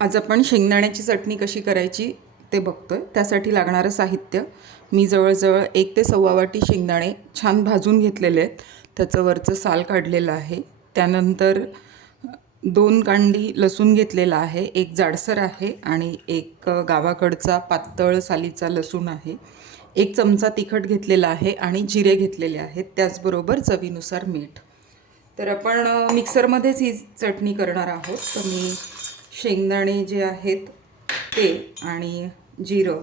आज आपण शेंगदाण्याची चटणी कशी करायची ते बघतो आहे त्यासाठी लागणारं साहित्य. मी जवळजवळ एक ते सव्वा वाटी शेंगदाणे छान भाजून घेतलेले आहेत. त्याचं वरचं साल काढलेलं आहे. त्यानंतर दोन कांडी लसूण घेतलेला आहे. एक जाडसर आहे आणि एक गावाकडचा पातळ सालीचा लसूण आहे. एक चमचा तिखट घेतलेला आहे आणि जिरे घेतलेले आहेत. त्याचबरोबर चवीनुसार मीठ. तर आपण मिक्सरमध्येच ही चटणी करणार आहोत. तर मी शेंगदाणे जे आहेत ते आणि जिरं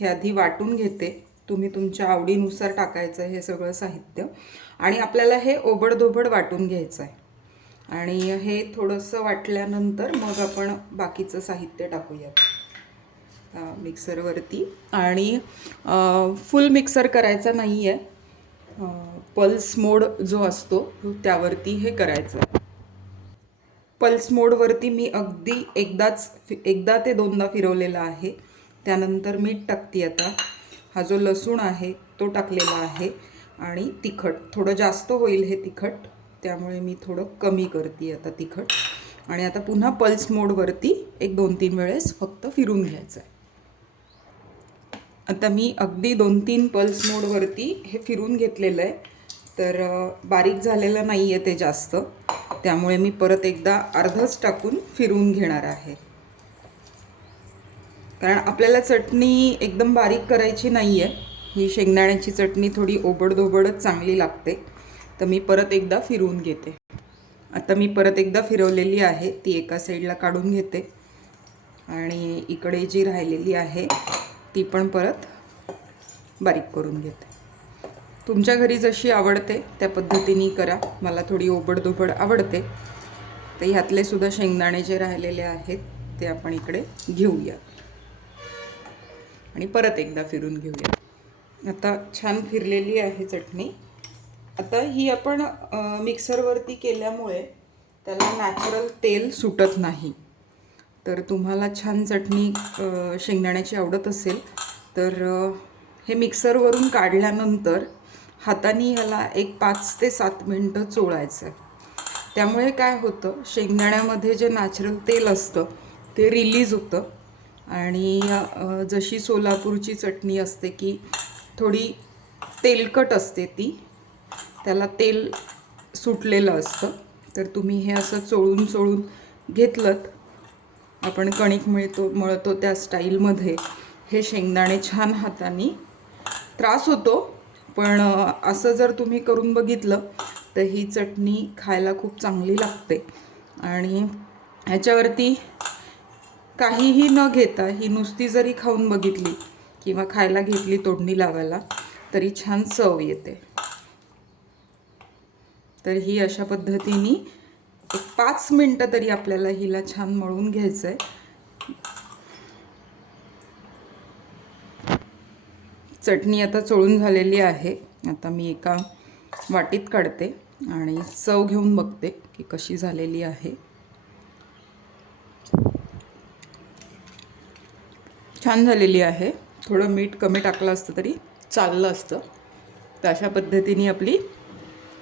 हे आधी वाटून घेते. तुम्ही तुमच्या आवडीनुसार टाकायचं हे सगळं साहित्य. आणि आपल्याला हे ओबडधोबड वाटून घ्यायचं आहे आणि हे थोडंसं वाटल्यानंतर मग आपण बाकीचं साहित्य टाकूयात. मिक्सरवरती. आणि फुल मिक्सर करायचा नाही आहे पल्स मोड जो असतो त्यावरती हे करायचं. आहे पल्स मोडवरती मी अगदी एकदाच फि एकदा ते दोनदा फिरवलेला आहे. त्यानंतर मीठ टाकते आता. हा जो लसूण आहे तो टाकलेला आहे. आणि तिखट थोडं जास्त होईल हे तिखट. त्यामुळे मी थोडं कमी करते आता तिखट. आणि आता पुन्हा पल्स मोडवरती एक दोन तीन वेळेस फक्त फिरून घ्यायचं आहे. आता मी अगदी दोन तीन पल्स मोडवरती हे फिरून घेतलेलं आहे. तर बारीक झालेलं नाही आहे ते जास्त. त्यामुळे मी परत एकदा अर्धच टाकून फिरवून घेणार आहे. कारण आपल्याला चटणी एकदम बारीक करायची नाही आहे ही शेंगदाण्याची चटणी थोडी ओबडधोबडच चांगली लागते. तर मी परत एकदा फिरवून घेते. आता मी परत एकदा फिरवलेली आहे. ती एका साईडला काढून घेते. आणि इकडे जी राहिलेली आहे ती पण परत बारीक करून घेते. तुमच्या घरी जशी आवडते त्या पद्धतीने करा. मला थोडी ओबडधोबड आवडते. तर ह्यातले सुद्धा शेंगदाणे जे राहिलेले आहेत ते आपण इकडे घेऊया. आणि परत एकदा फिरून घेऊया. आता छान फिरलेली आहे चटणी. आता ही आपण मिक्सरवरती केल्यामुळे त्याला नॅचरल तेल सुटत नाही. तर तुम्हाला छान चटणी शेंगदाण्याची आवडत असेल तर हे मिक्सरवरून काढल्यानंतर हाताने ह्याला एक पाच ते सात मिनटं चोळायचं आहे त्यामुळे काय होतं शेंगदाण्यामध्ये जे नॅचरल तेल असतं ते रिलीज होतं. आणि जशी सोलापूरची चटणी असते की थोडी तेलकट असते ती त्याला तेल सुटलेलं असतं. तर तुम्ही हे असं चोळून चोळून घेतलं आपण कणिक मिळतो मळतो त्या स्टाईलमध्ये हे शेंगदाणे छान हाताने त्रास होतो. पण असं जर तुम्ही करून बघितलं तर ही चटणी खायला खूप चांगली लागते. आणि ह्याच्यावरती काहीही न घेता ही नुसती जरी खाऊन बघितली किंवा खायला घेतली तोडणी लावायला तरी छान चव येते. तर ही अशा पद्धतीने एक पाच मिनटं तरी आपल्याला हिला छान मळून घ्यायचं आहे चटणी आता चोळून झालेली आहे. आता मी एका वाटीत काढते आणि चव घेऊन बघते की कशी झालेली आहे. छान झालेली आहे. थोडं मीठ कमी टाकलं असतं तरी चाललं असतं. तर अशा पद्धतीने आपली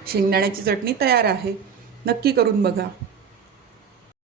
शेंगदाण्याची चटणी तयार आहे. नक्की करून बघा.